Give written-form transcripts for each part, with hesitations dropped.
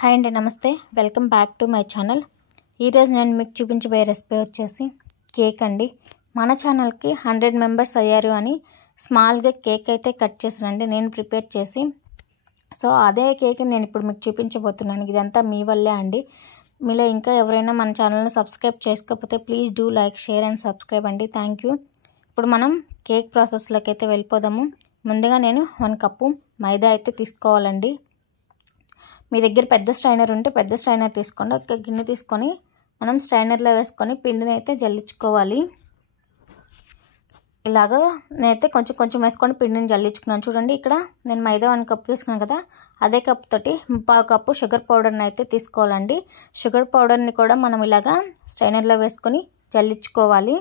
Hi అండి, నమస్తే. Welcome back to my channel. ఈరోజు నేను మీకు చూపించబోయే రెసిపీ వచ్చేసి కేక్ అండి. మన ఛానల్కి 100 మెంబర్స్ అయ్యారు అని స్మాల్గా కేక్ అయితే కట్ చేసానండి నేను ప్రిపేర్ చేసి. సో అదే కేక్ నేను ఇప్పుడు మీకు చూపించబోతున్నాను. ఇదంతా మీ వల్లే అండి. మీలో ఇంకా ఎవరైనా మన ఛానల్ని సబ్స్క్రైబ్ చేసుకోకపోతే please do like, share and subscribe అండి. Thank you. ఇప్పుడు మనం కేక్ ప్రాసెస్లోకి అయితే వెళ్ళిపోదాము. ముందుగా నేను 1 కప్పు మైదా అయితే తీసుకోవాలండి. మీ దగ్గర పెద్ద స్ట్రైనర్ ఉంటే పెద్ద స్ట్రైనర్ తీసుకోండి. ఒక గిన్నె తీసుకొని మనం స్ట్రైనర్లో వేసుకొని పిండిని అయితే జల్లించుకోవాలి. ఇలాగా నేనైతే కొంచెం కొంచెం వేసుకొని పిండిని జల్లించుకున్నాను. చూడండి, ఇక్కడ నేను మైదా 1 కప్ తీసుకున్నాను కదా, అదే కప్ తోటి 1/4 కప్పు షుగర్ పౌడర్ని అయితే తీసుకోవాలండి. షుగర్ పౌడర్ని కూడా మనం ఇలాగా స్ట్రైనర్లో వేసుకొని జల్లించుకోవాలి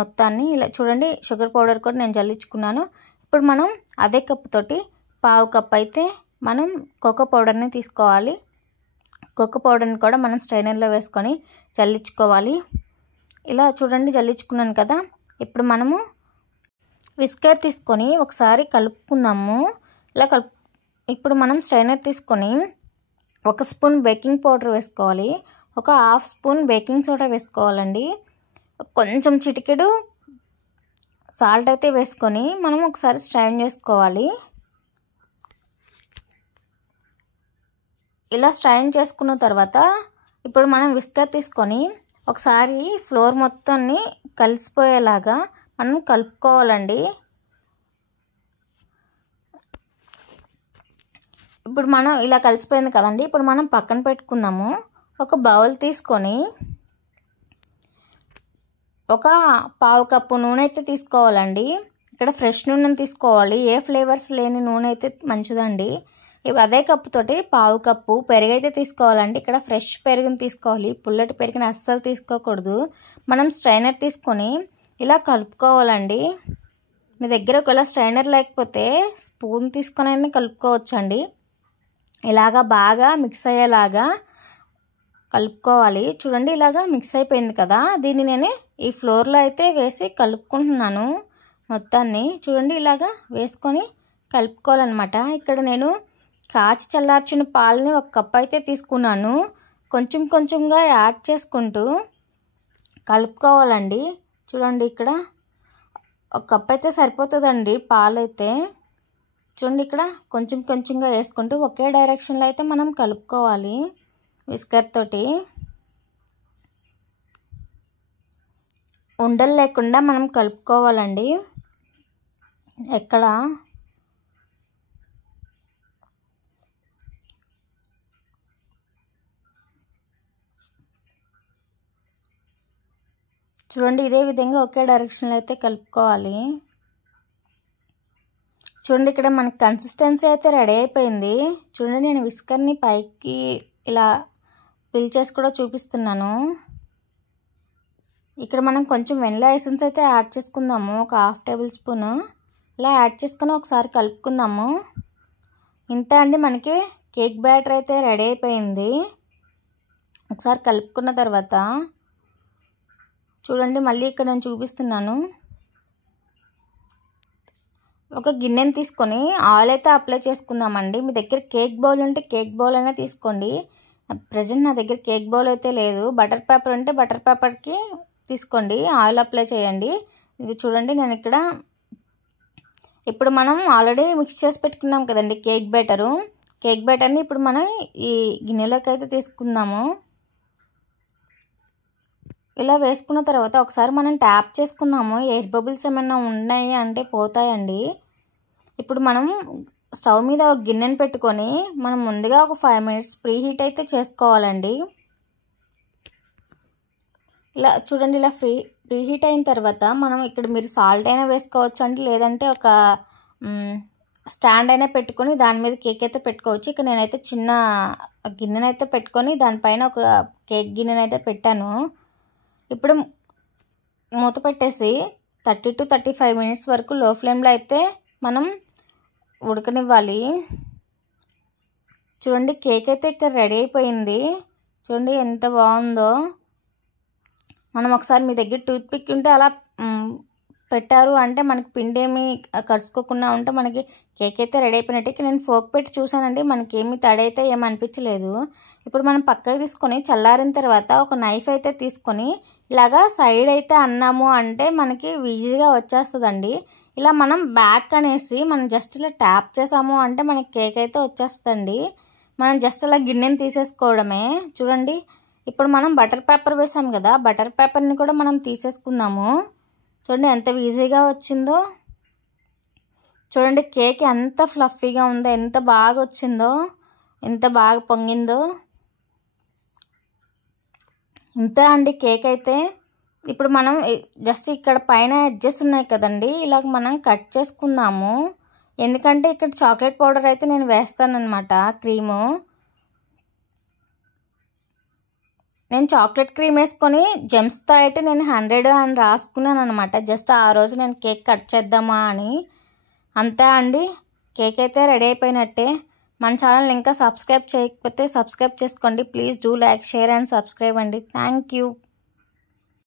మొత్తాన్ని. ఇలా చూడండి, షుగర్ పౌడర్ కూడా నేను జల్లించుకున్నాను. ఇప్పుడు మనం అదే కప్ తోటి 1/2 కప్ అయితే మనం కోకో పౌడర్ని తీసుకోవాలి. కోకో పౌడర్ని కూడా మనం స్ట్రైనర్లో వేసుకొని జల్లించుకోవాలి. ఇలా చూడండి, జల్లించుకున్నాను కదా. ఇప్పుడు మనము విస్కర్ తీసుకొని ఒకసారి కలుపుకుందాము. ఇలా ఇప్పుడు మనం స్ట్రైనర్ తీసుకొని 1 స్పూన్ బేకింగ్ పౌడర్ వేసుకోవాలి. ఒక 1/2 స్పూన్ బేకింగ్ సోడా వేసుకోవాలండి. కొంచెం చిటికెడు సాల్ట్ అయితే వేసుకొని మనం ఒకసారి స్ట్రైన్ చేసుకోవాలి. ఇలా స్ట్రైన్ చేసుకున్న తర్వాత ఇప్పుడు మనం విస్కర్ తీసుకొని ఒకసారి ఫ్లోర్ మొత్తాన్ని కలిసిపోయేలాగా మనం కలుపుకోవాలండి. ఇప్పుడు మనం ఇలా కలిసిపోయింది కదండి. ఇప్పుడు మనం పక్కన పెట్టుకుందాము. ఒక బౌల్ తీసుకొని ఒక 1/2 కప్పు నూనె అయితే తీసుకోవాలండి. ఇక్కడ ఫ్రెష్ నూనె తీసుకోవాలి. ఏ ఫ్లేవర్స్ లేని నూనె అయితే మంచిదండి. అదే కప్పు తోటి 1/2 కప్పు పెరుగు అయితే తీసుకోవాలండి. ఇక్కడ ఫ్రెష్ పెరుగుని తీసుకోవాలి. పుల్లటి పెరుగుని అస్సలు తీసుకోకూడదు. మనం స్ట్రైనర్ తీసుకొని ఇలా కలుపుకోవాలండి. మీ దగ్గర ఒకవేళ స్ట్రైనర్ లేకపోతే స్పూన్ తీసుకొని కలుపుకోవచ్చండి. ఇలాగా బాగా మిక్స్ అయ్యేలాగా కలుపుకోవాలి. చూడండి, ఇలాగా మిక్స్ అయిపోయింది కదా. దీన్ని నేను ఈ ఫ్లోర్లో అయితే వేసి కలుపుకుంటున్నాను మొత్తాన్ని. చూడండి, ఇలాగా వేసుకొని కలుపుకోవాలన్నమాట. ఇక్కడ నేను కాచి చల్లార్చిన పాలని 1 కప్ అయితే తీసుకున్నాను. కొంచెం కొంచెంగా యాడ్ చేసుకుంటూ కలుపుకోవాలండి. చూడండి, ఇక్కడ 1 కప్ అయితే సరిపోతుందండి పాలైతే. చూడండి, ఇక్కడ కొంచెం కొంచెంగా వేసుకుంటూ ఒకే డైరెక్షన్లో అయితే మనం కలుపుకోవాలి విస్కర్ తోటి. ఉండలు లేకుండా మనం కలుపుకోవాలండి. ఎక్కడ చూడండి, ఇదే విధంగా ఒకే డైరెక్షన్లో అయితే కలుపుకోవాలి. చూడండి, ఇక్కడ మనకి కన్సిస్టెన్సీ అయితే రెడీ అయిపోయింది. చూడండి, నేను విస్కర్ని పైకి ఇలా ఫిల్ చేసి కూడా చూపిస్తున్నాను. ఇక్కడ మనం కొంచెం వెనిలా ఎసెన్స్ అయితే యాడ్ చేసుకుందాము. ఒక 1/2 టేబుల్ స్పూన్ ఇలా యాడ్ చేసుకొని ఒకసారి కలుపుకుందాము. ఇంత అండి, మనకి కేక్ బ్యాటర్ అయితే రెడీ అయిపోయింది. ఒకసారి కలుపుకున్న తర్వాత చూడండి, మళ్ళీ ఇక్కడ నేను చూపిస్తున్నాను. ఒక గిన్నెని తీసుకొని ఆయిల్ అయితే అప్లై చేసుకుందామండి. మీ దగ్గర కేక్ బౌల్ ఉంటే కేక్ బౌల్ అయినా తీసుకోండి. ప్రజెంట్ నా దగ్గర కేక్ బౌల్ అయితే లేదు. బటర్ పేపర్ ఉంటే బటర్ పేపర్కి తీసుకోండి, ఆయిల్ అప్లై చేయండి. ఇది చూడండి, నేను ఇక్కడ ఇప్పుడు మనం ఆల్రెడీ మిక్స్ చేసి పెట్టుకున్నాం కదండి కేక్ బ్యాటర్ని ఇప్పుడు మనం ఈ గిన్నెలోకి అయితే తీసుకుందాము. ఇలా వేసుకున్న తర్వాత ఒకసారి మనం ట్యాప్ చేసుకుందాము. ఎయిర్ బబుల్స్ ఏమైనా ఉన్నాయి అంటే పోతాయండి. ఇప్పుడు మనం స్టవ్ మీద ఒక గిన్నెని పెట్టుకొని మనం ముందుగా ఒక 5 మినిట్స్ ప్రీ హీట్ అయితే చేసుకోవాలండి. ఇలా చూడండి, ఇలా ప్రీ హీట్ అయిన తర్వాత మనం ఇక్కడ మీరు సాల్ట్ అయినా వేసుకోవచ్చు అండి, లేదంటే ఒక స్టాండ్ అయినా పెట్టుకొని దాని మీద కేక్ అయితే పెట్టుకోవచ్చు. ఇక్కడ నేనైతే చిన్న గిన్నెనైతే అయితే పెట్టుకొని దానిపైన ఒక కేక్ గిన్నెనైతే పెట్టాను. ఇప్పుడు మూత పెట్టేసి 30 to 35 మినిట్స్ వరకు లో ఫ్లేమ్లో అయితే మనం ఉడకనివ్వాలి. చూడండి, కేక్ అయితే ఇక్కడ రెడీ అయిపోయింది. చూడండి ఎంత బాగుందో. మనం ఒకసారి మీ దగ్గర టూత్ పిక్ ఉంటే అలా పెట్టారు అంటే మనకి పిండి ఏమి కరుచుకోకుండా ఉంటే మనకి కేక్ అయితే రెడీ అయిపోయినట్టే. నేను ఫోక్ పెట్టి చూసానండి, మనకి ఏమి తడైతే ఏమి అనిపించలేదు. ఇప్పుడు మనం పక్కకి తీసుకొని చల్లారిన తర్వాత ఒక నైఫ్ అయితే తీసుకొని ఇలాగా సైడ్ అయితే అన్నాము అంటే మనకి ఈజీగా వచ్చేస్తుందండి. ఇలా మనం బ్యాక్ అనేసి మనం జస్ట్ ఇలా ట్యాప్ చేసాము అంటే మనకి కేక్ అయితే వచ్చేస్తుందండి. మనం జస్ట్ అలా గిన్నెని తీసేసుకోవడమే. చూడండి, ఇప్పుడు మనం బటర్ పేపర్ వేసాం కదా, బటర్ పేపర్ని కూడా మనం తీసేసుకుందాము. చూడండి ఎంత ఈజీగా వచ్చిందో. చూడండి కేక్ ఎంత ఫ్లఫీగా ఉందో, ఎంత బాగా వచ్చిందో, ఎంత బాగా పొంగిందో. ఇంతే అండి కేక్ అయితే. ఇప్పుడు మనం జస్ట్ ఇక్కడ పైన ఎడ్జెస్ ఉన్నాయి కదండి, ఇలాగ మనం కట్ చేసుకుందాము. ఎందుకంటే ఇక్కడ చాక్లెట్ పౌడర్ అయితే నేను వేస్తానన్నమాట, క్రీము. నేను చాక్లెట్ క్రీమ్ వేసుకొని జెమ్స్తో అయితే నేను 100 అని రాసుకున్నాను అనమాట. జస్ట్ ఆ రోజు నేను కేక్ కట్ చేద్దామా అని. అంతే అండి, కేక్ అయితే రెడీ అయిపోయినట్టే. మన ఛానల్ ఇంకా సబ్స్క్రైబ్ చేయకపోతే సబ్స్క్రైబ్ చేసుకోండి. Please do like, share and subscribe అండి. Thank you.